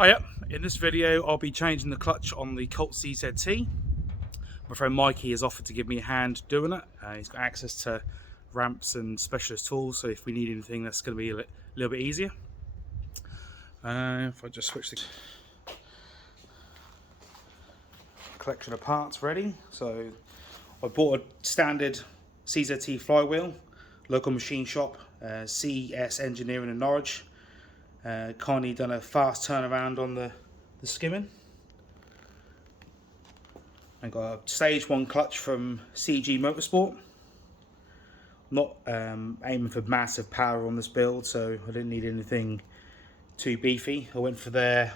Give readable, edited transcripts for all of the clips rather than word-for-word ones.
Hiya, in this video I'll be changing the clutch on the Colt CZT. My friend Mikey has offered to give me a hand doing it. He's got access to ramps and specialist tools, so if we need anything that's going to be a little bit easier. If I just switch the collection of parts ready. So I bought a standard CZT flywheel, local machine shop, CS Engineering in Norwich. Kindly done a fast turnaround on the skimming. I got a stage 1 clutch from CG Motorsport. Not aiming for massive power on this build, so I didn't need anything too beefy. I went for their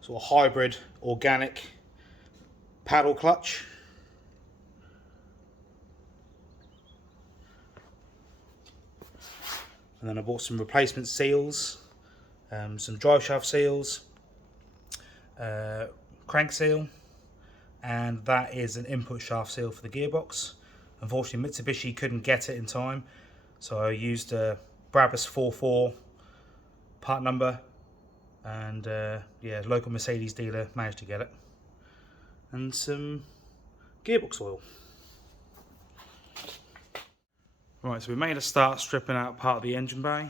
sort of hybrid organic paddle clutch. And then I bought some replacement seals, some drive shaft seals, crank seal, and that is an input shaft seal for the gearbox. Unfortunately Mitsubishi couldn't get it in time, so I used a Brabus 44 part number, and yeah, local Mercedes dealer managed to get it, and some gearbox oil. Right, so we made a start stripping out part of the engine bay.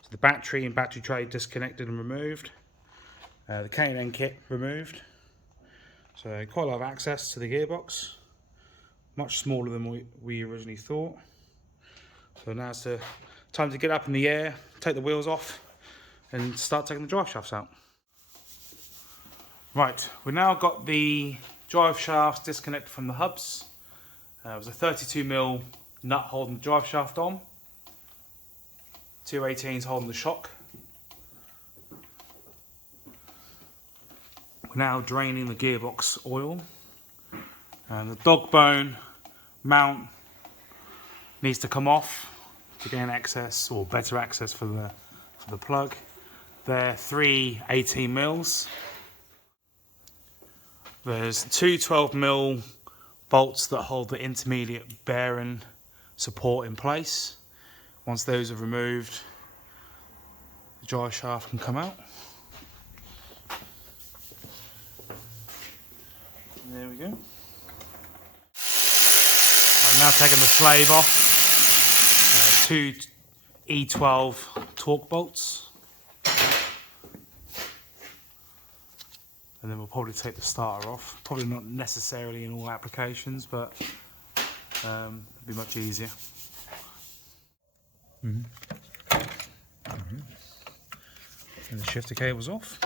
So the battery and battery tray disconnected and removed. The K&N kit removed. So quite a lot of access to the gearbox. Much smaller than we originally thought. So now it's time to get up in the air, take the wheels off, and start taking the drive shafts out. Right, we've now got the drive shafts disconnected from the hubs. It was a 32mm nut holding the drive shaft on. 218s holding the shock. We're now draining the gearbox oil. And the dog bone mount needs to come off to gain access, or better access for the plug. They're 3 18mm. There's 2 12mm bolts that hold the intermediate bearing support in place. Once those are removed, the drive shaft can come out. There we go. I'm now taking the slave off. 2 E12 torque bolts. And then we'll probably take the starter off. Probably not necessarily in all applications, but it'll be much easier. And the shifter cable's off.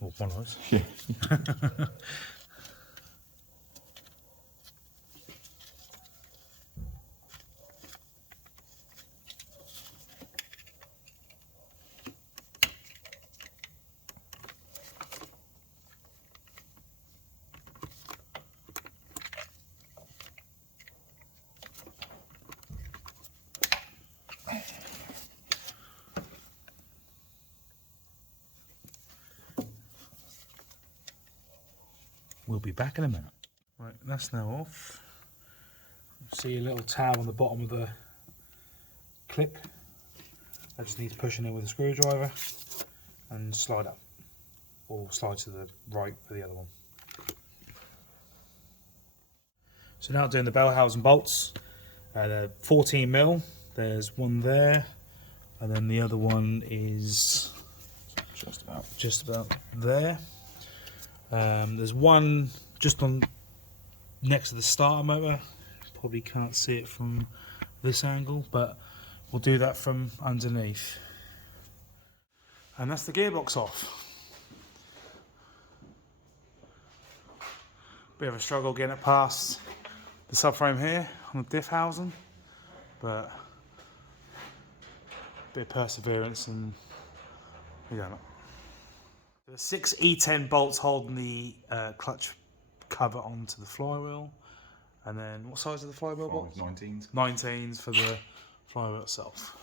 Or one of those. Yeah. We'll be back in a minute. Right, that's now off. See a little tab on the bottom of the clip. I just need to push in it with a screwdriver and slide up, or slide to the right for the other one. So now doing the bell housing bolts. They're 14mm. There's one there, and then the other one is just about there. There's one just on next to the starter motor. Probably can't see it from this angle, but we'll do that from underneath. And that's the gearbox off. Bit of a struggle getting it past the subframe here on the diff housing, but a bit of perseverance and we got it. The 6 E10 bolts holding the clutch cover onto the flywheel, and then what size are the flywheel bolts? 19s. 19s for the flywheel itself.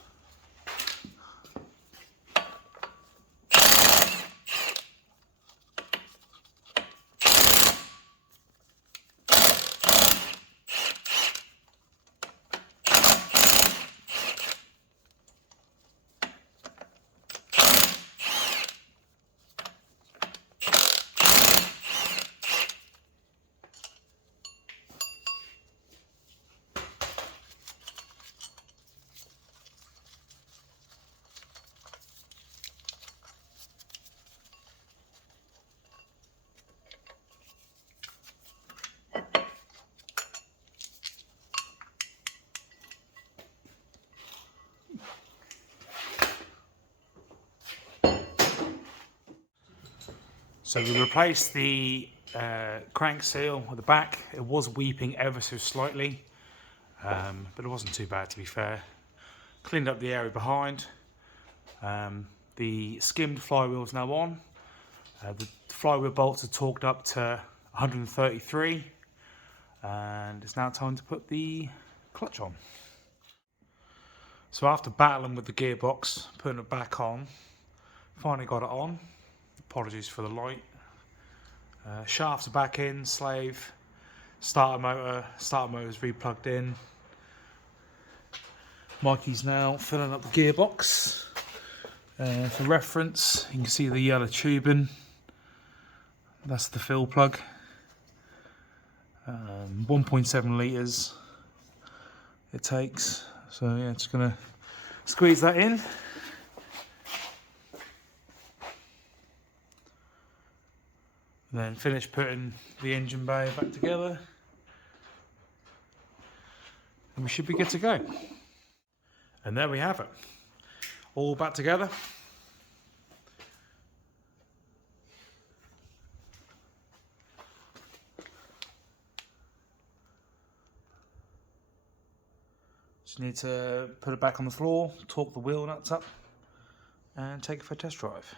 So we replaced the crank seal at the back. It was weeping ever so slightly, but it wasn't too bad, to be fair. Cleaned up the area behind. The skimmed flywheel is now on. The flywheel bolts are torqued up to 133, and it's now time to put the clutch on. So after battling with the gearbox, putting it back on, finally got it on. Apologies for the light. Shafts are back in, slave, starter motor is re-plugged in. Mikey's now filling up the gearbox. For reference, you can see the yellow tubing. That's the fill plug. 1.7 litres it takes. So yeah, just gonna squeeze that in. And then finish putting the engine bay back together. And we should be good to go. And there we have it. All back together. Just need to put it back on the floor, torque the wheel nuts up, and take it for a test drive.